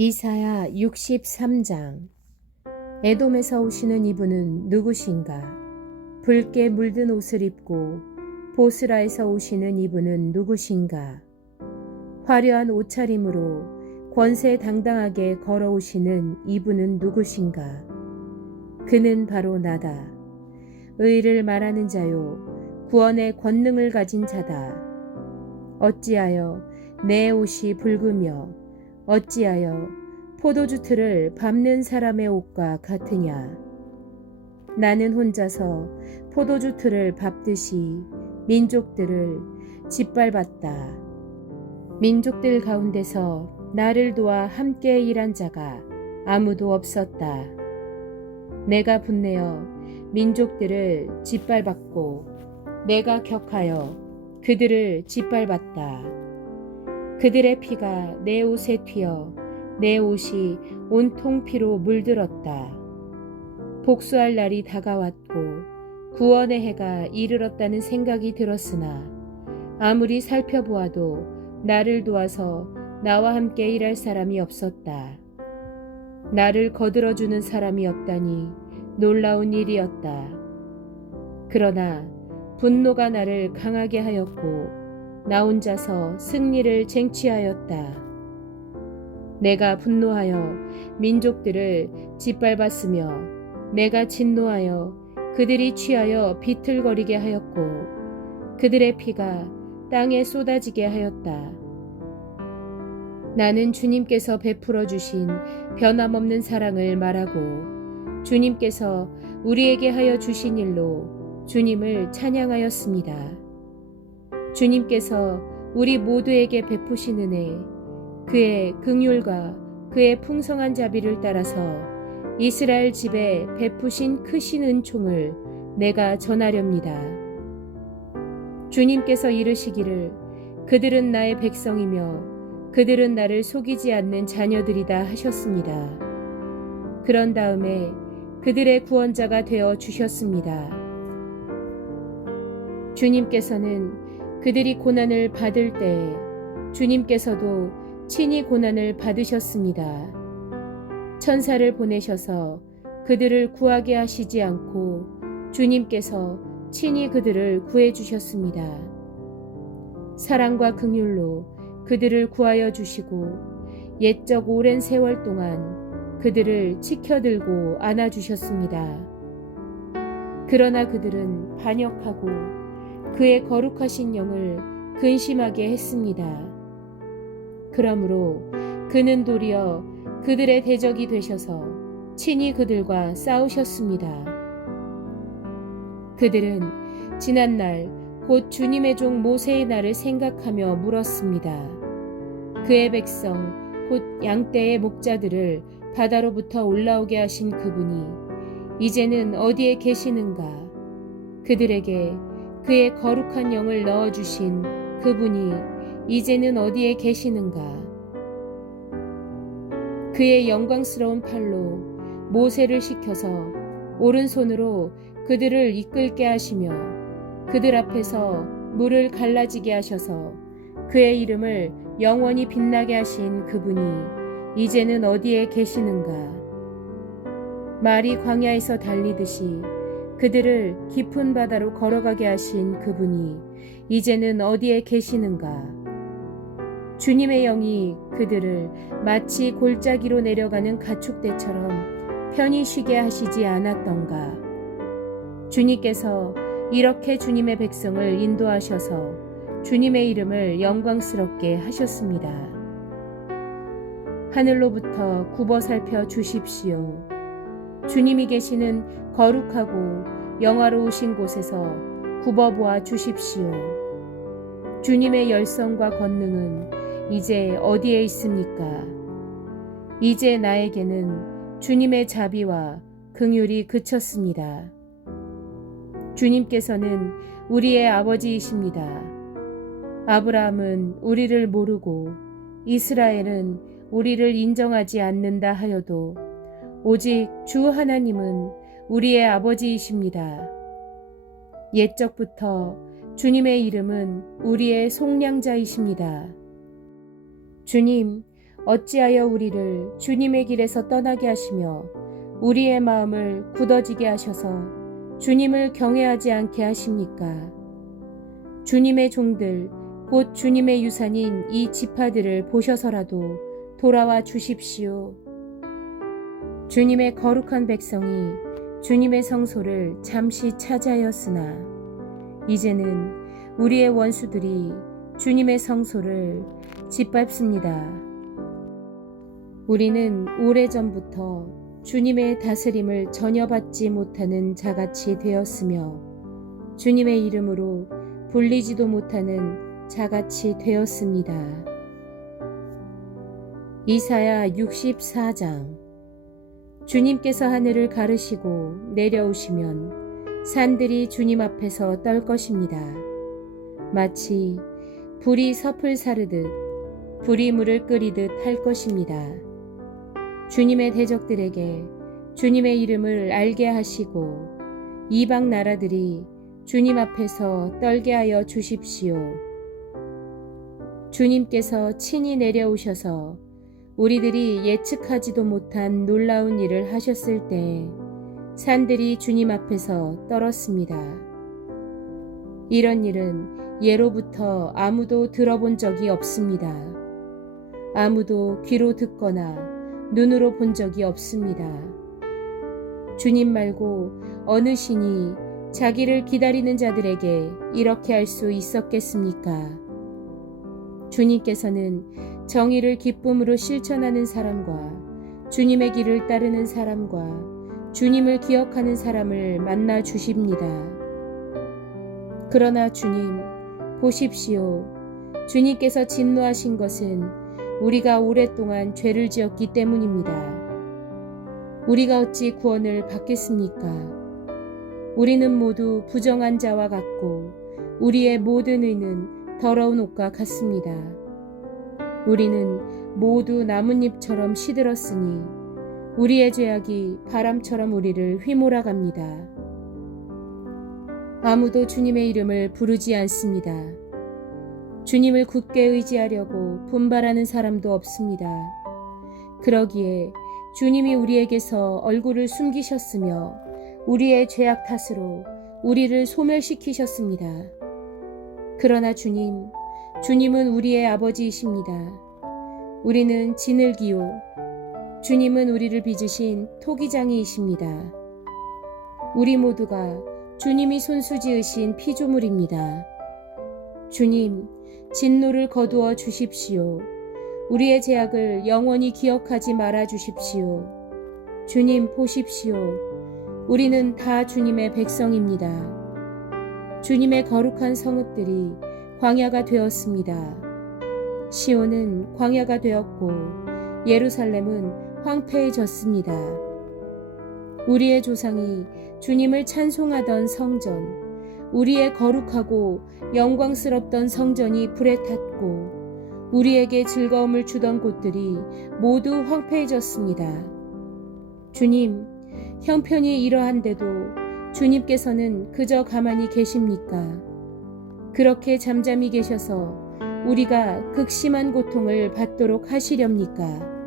이사야 63장. 에돔에서 오시는 이분은 누구신가? 붉게 물든 옷을 입고 보스라에서 오시는 이분은 누구신가? 화려한 옷차림으로 권세당당하게 걸어오시는 이분은 누구신가? 그는 바로 나다. 의를 말하는 자요, 구원의 권능을 가진 자다. 어찌하여 내 옷이 붉으며 어찌하여 포도주 틀을 밟는 사람의 옷과 같으냐. 나는 혼자서 포도주 틀을 밟듯이 민족들을 짓밟았다. 민족들 가운데서 나를 도와 함께 일한 자가 아무도 없었다. 내가 분내어 민족들을 짓밟았고 내가 격하여 그들을 짓밟았다. 그들의 피가 내 옷에 튀어 내 옷이 온통 피로 물들었다. 복수할 날이 다가왔고 구원의 해가 이르렀다는 생각이 들었으나 아무리 살펴보아도 나를 도와서 나와 함께 일할 사람이 없었다. 나를 거들어주는 사람이 없다니 놀라운 일이었다. 그러나 분노가 나를 강하게 하였고 나 혼자서 승리를 쟁취하였다. 내가 분노하여 민족들을 짓밟았으며 내가 진노하여 그들이 취하여 비틀거리게 하였고 그들의 피가 땅에 쏟아지게 하였다. 나는 주님께서 베풀어 주신 변함없는 사랑을 말하고 주님께서 우리에게 하여 주신 일로 주님을 찬양하였습니다. 주님께서 우리 모두에게 베푸신 은혜, 그의 긍휼과 그의 풍성한 자비를 따라서 이스라엘 집에 베푸신 크신 은총을 내가 전하렵니다. 주님께서 이르시기를 그들은 나의 백성이며 그들은 나를 속이지 않는 자녀들이다 하셨습니다. 그런 다음에 그들의 구원자가 되어 주셨습니다. 주님께서는 그들이 고난을 받을 때에 주님께서도 친히 고난을 받으셨습니다. 천사를 보내셔서 그들을 구하게 하시지 않고 주님께서 친히 그들을 구해 주셨습니다. 사랑과 긍휼로 그들을 구하여 주시고 옛적 오랜 세월 동안 그들을 지켜들고 안아주셨습니다. 그러나 그들은 반역하고 그의 거룩하신 영을 근심하게 했습니다. 그러므로 그는 도리어 그들의 대적이 되셔서 친히 그들과 싸우셨습니다. 그들은 지난날 곧 주님의 종 모세의 날을 생각하며 물었습니다. 그의 백성 곧 양떼의 목자들을 바다로부터 올라오게 하신 그분이 이제는 어디에 계시는가? 그들에게 그의 거룩한 영을 넣어주신 그분이 이제는 어디에 계시는가? 그의 영광스러운 팔로 모세를 시켜서 오른손으로 그들을 이끌게 하시며 그들 앞에서 물을 갈라지게 하셔서 그의 이름을 영원히 빛나게 하신 그분이 이제는 어디에 계시는가? 말이 광야에서 달리듯이 그들을 깊은 바다로 걸어가게 하신 그분이 이제는 어디에 계시는가? 주님의 영이 그들을 마치 골짜기로 내려가는 가축대처럼 편히 쉬게 하시지 않았던가? 주님께서 이렇게 주님의 백성을 인도하셔서 주님의 이름을 영광스럽게 하셨습니다. 하늘로부터 굽어 살펴 주십시오. 주님이 계시는 거룩하고 영화로우신 곳에서 굽어보아 주십시오. 주님의 열성과 권능은 이제 어디에 있습니까? 이제 나에게는 주님의 자비와 긍휼이 그쳤습니다. 주님께서는 우리의 아버지이십니다. 아브라함은 우리를 모르고 이스라엘은 우리를 인정하지 않는다 하여도 오직 주 하나님은 우리의 아버지이십니다. 옛적부터 주님의 이름은 우리의 속량자이십니다. 주님, 어찌하여 우리를 주님의 길에서 떠나게 하시며 우리의 마음을 굳어지게 하셔서 주님을 경외하지 않게 하십니까? 주님의 종들 곧 주님의 유산인 이 지파들을 보셔서라도 돌아와 주십시오. 주님의 거룩한 백성이 주님의 성소를 잠시 차지하였으나 이제는 우리의 원수들이 주님의 성소를 짓밟습니다. 우리는 오래전부터 주님의 다스림을 전혀 받지 못하는 자같이 되었으며 주님의 이름으로 불리지도 못하는 자같이 되었습니다. 이사야 64장. 주님께서 하늘을 가르시고 내려오시면 산들이 주님 앞에서 떨 것입니다. 마치 불이 섭을 사르듯 불이 물을 끓이듯 할 것입니다. 주님의 대적들에게 주님의 이름을 알게 하시고 이방 나라들이 주님 앞에서 떨게 하여 주십시오. 주님께서 친히 내려오셔서 우리들이 예측하지도 못한 놀라운 일을 하셨을 때 산들이 주님 앞에서 떨었습니다. 이런 일은 예로부터 아무도 들어본 적이 없습니다. 아무도 귀로 듣거나 눈으로 본 적이 없습니다. 주님 말고 어느 신이 자기를 기다리는 자들에게 이렇게 할 수 있었겠습니까? 주님께서는 정의를 기쁨으로 실천하는 사람과 주님의 길을 따르는 사람과 주님을 기억하는 사람을 만나 주십니다. 그러나 주님, 보십시오. 주님께서 진노하신 것은 우리가 오랫동안 죄를 지었기 때문입니다. 우리가 어찌 구원을 받겠습니까? 우리는 모두 부정한 자와 같고 우리의 모든 의는 더러운 옷과 같습니다. 우리는 모두 나뭇잎처럼 시들었으니 우리의 죄악이 바람처럼 우리를 휘몰아갑니다. 아무도 주님의 이름을 부르지 않습니다. 주님을 굳게 의지하려고 분발하는 사람도 없습니다. 그러기에 주님이 우리에게서 얼굴을 숨기셨으며 우리의 죄악 탓으로 우리를 소멸시키셨습니다. 그러나 주님은 우리의 아버지이십니다. 우리는 진흙이요, 주님은 우리를 빚으신 토기장이이십니다. 우리 모두가 주님이 손수지으신 피조물입니다. 주님, 진노를 거두어 주십시오. 우리의 죄악을 영원히 기억하지 말아 주십시오. 주님 보십시오. 우리는 다 주님의 백성입니다. 주님의 거룩한 성읍들이 광야가 되었습니다. 시온은 광야가 되었고 예루살렘은 황폐해졌습니다. 우리의 조상이 주님을 찬송하던 성전, 우리의 거룩하고 영광스럽던 성전이 불에 탔고 우리에게 즐거움을 주던 곳들이 모두 황폐해졌습니다. 주님, 형편이 이러한데도 주님께서는 그저 가만히 계십니까? 그렇게 잠잠히 계셔서 우리가 극심한 고통을 받도록 하시렵니까?